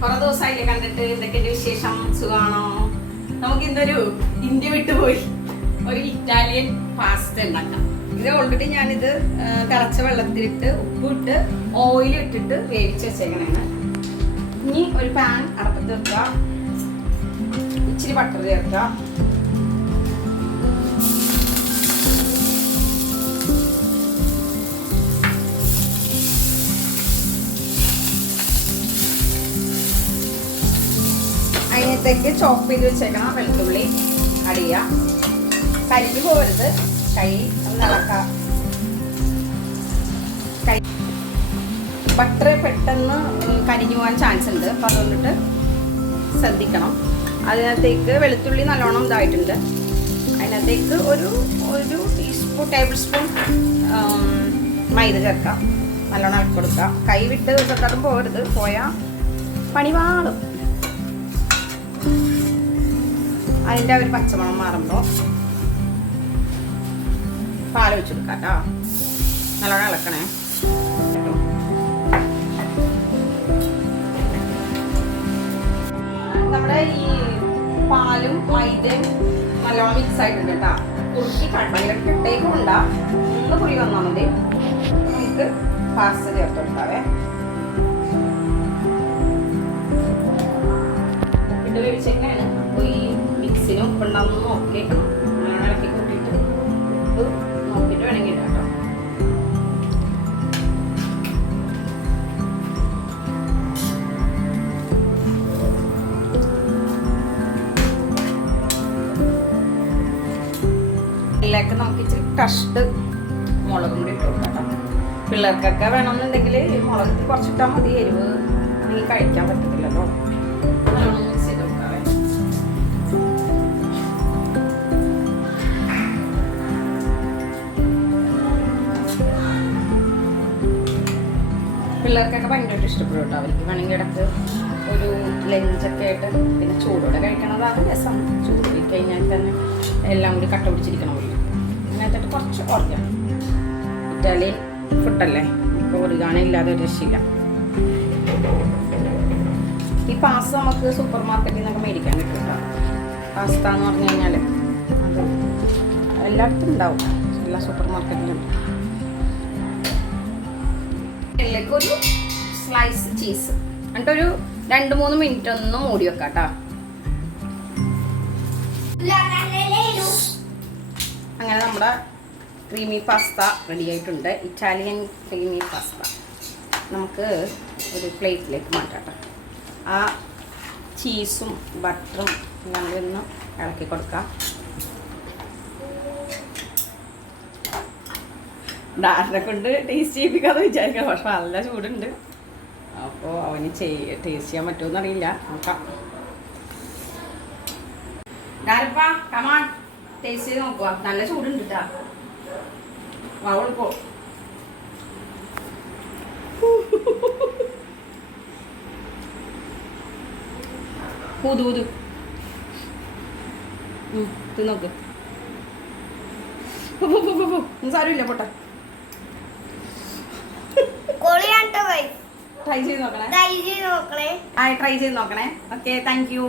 കുറെ ദിവസമായില്ലേ കണ്ടിട്ട്. എന്തൊക്കെയുണ്ട് വിശേഷം? സുഖാണോ? നമുക്ക് ഇന്നൊരു ഇന്ത്യ വിട്ടുപോയി ഒരു ഇറ്റാലിയൻ പാസ്ത ഉണ്ടാക്കാം. ഇത് ഓൾറെഡി ഞാനിത് തിളച്ച വെള്ളത്തിലിട്ട് ഉപ്പിട്ട് ഓയിൽ ഇട്ടിട്ട് വേവിച്ച് വെച്ചേക്കണേണ്. ഇനി ഒരു പാൻ അടപ്പത്ത് വെക്കുക, ഇച്ചിരി ബട്ടർ ചേർക്കുക, അതിനകത്തേക്ക് ചോപ്പ് ചെയ്ത് വെച്ചേക്കണം വെളുത്തുള്ളി അടിയുക. കരിഞ്ഞു പോകരുത്, കൈ ഒന്ന് ഇളക്കാം. ബട്ടർ പെട്ടെന്ന് കരിഞ്ഞു പോകാൻ ചാൻസ് ഉണ്ട്, അപ്പം അതുകൊണ്ടിട്ട് ശ്രദ്ധിക്കണം. അതിനകത്തേക്ക് വെളുത്തുള്ളി നല്ലോണം ഇതായിട്ടുണ്ട്. അതിനകത്തേക്ക് ഒരു ടേബിൾ സ്പൂൺ മൈദ ചേർക്കാം. നല്ലോണം ഇളക്കി കൊടുക്കുക. കൈ വിട്ട് തൊട്ടാലും പോകരുത്, പോയാൽ പണി പാടും. അതിൻ്റെ ഒരു പച്ചമണം മാറുമ്പോൾ പാൽ ഒഴിച്ച് കൊടുക്കാം കേട്ടോ. നല്ലോണം ഇളക്കണേ. നമ്മുടെ ഈ പാലും മൈദയും നല്ലോണം മിക്സ് ആയിട്ടുണ്ട് കേട്ടോ. കുറുക്കി ഭയങ്കര ഇട്ടേക്കും ഉണ്ടാ, ഒന്ന് കുറി വന്നാൽ മതി. നമുക്ക് പാസ്ത ചേർത്ത് കൊടുക്കാവേ. ഉപ്പിട്ട് വേവിച്ചേക്കാണ്. അപ്പോൾ ഈ മിക്സിന് ഉപ്പുണ്ടാവുന്ന നോക്കിയേക്കണം. അങ്ങനെ ഇളക്കി കൂട്ടിയിട്ട് ഉപ്പ് നോക്കിയിട്ട് വേണമെങ്കിൽ ഇടാം കേട്ടോ. ഇതിലേക്ക് നമുക്ക് ഇച്ചിരി കഷ്ട് മുളകും കൂടി ഇട്ട് കൊടുക്കാം. പിള്ളേർക്കൊക്കെ വേണമെന്നുണ്ടെങ്കിൽ മുളക് കുറച്ചിട്ടാൽ മതി. എരിവ് ആണെങ്കിൽ കഴിക്കാൻ പറ്റത്തില്ലല്ലോ. നല്ലോണം മിക്സ് ചെയ്ത് കൊടുക്കാവേ. പിള്ളേർക്കൊക്കെ ഭയങ്കരമായിട്ട് ഇഷ്ടപ്പെടും കേട്ടോ. അവർക്ക് വേണമെങ്കിൽ ഇടയ്ക്ക് ഒരു ലഞ്ചൊക്കെ ആയിട്ട്, പിന്നെ ചൂടോടെ കഴിക്കണതാണ് രസം. ചൂട് പോയി കഴിഞ്ഞാൽ തന്നെ എല്ലാം കൂടി കട്ട പിടിച്ചിരിക്കണം. പോയി അതിനകത്തോട്ട് കുറച്ച് ഓർക്കണം. ഇറ്റാലിയൻ ഫുഡല്ലേ, ഇപ്പോൾ ഒറിഗാനോ ഇല്ലാതെ ഒരു രക്ഷയില്ല. ഈ പാസ്ത നമുക്ക് സൂപ്പർ മാർക്കറ്റിൽ നിന്നൊക്കെ മേടിക്കാൻ കിട്ടും കേട്ടോ. പാസ്ത എന്ന് പറഞ്ഞു കഴിഞ്ഞാൽ അത് എല്ലായിടത്തും ഉണ്ടാവും, എല്ലാ സൂപ്പർ മാർക്കറ്റിലും. ഇതിലേക്കൊരു സ്ലൈസ് ചീസ് എന്നിട്ടൊരു 2-3 മിനിറ്റ് ഒന്ന് മൂടി വെക്കാം കേട്ടോ. അങ്ങനെ നമ്മുടെ ക്രീമി പാസ്ത റെഡി ആയിട്ടുണ്ട്. ഇറ്റാലിയൻ ക്രീമി പാസ്ത നമുക്ക് ഒരു പ്ലേറ്റിലേക്ക് മാറ്റാം കേട്ടോ. ആ ചീസും ബട്ടറും എല്ലാം കൂടി ഒന്ന് ഇളക്കി കൊടുക്കാം. ഡാഡിനെ കൊണ്ട് ടേസ്റ്റ് ചെയ്യിപ്പിക്കാതെ വിചാരിക്കാം, പക്ഷെ നല്ല ചൂടുണ്ട്. അപ്പോൾ അവന് ടേസ്റ്റ് ചെയ്യാൻ പറ്റുമെന്ന് അറിയില്ല, നോക്കാം. ഡാഡിപ്പാ കമാൺ ടേസ്റ്റ് ചെയ്ത് നോക്കുക. നല്ല ചൂടുണ്ട് കേട്ടോ. അവളിപ്പോ ഊതു തിന്നോക്ക്. സാരമില്ല പോട്ടെ. ട്രൈ ചെയ്ത് നോക്കണേ. ട്രൈ ചെയ്ത് നോക്കണേ. Okay, thank you.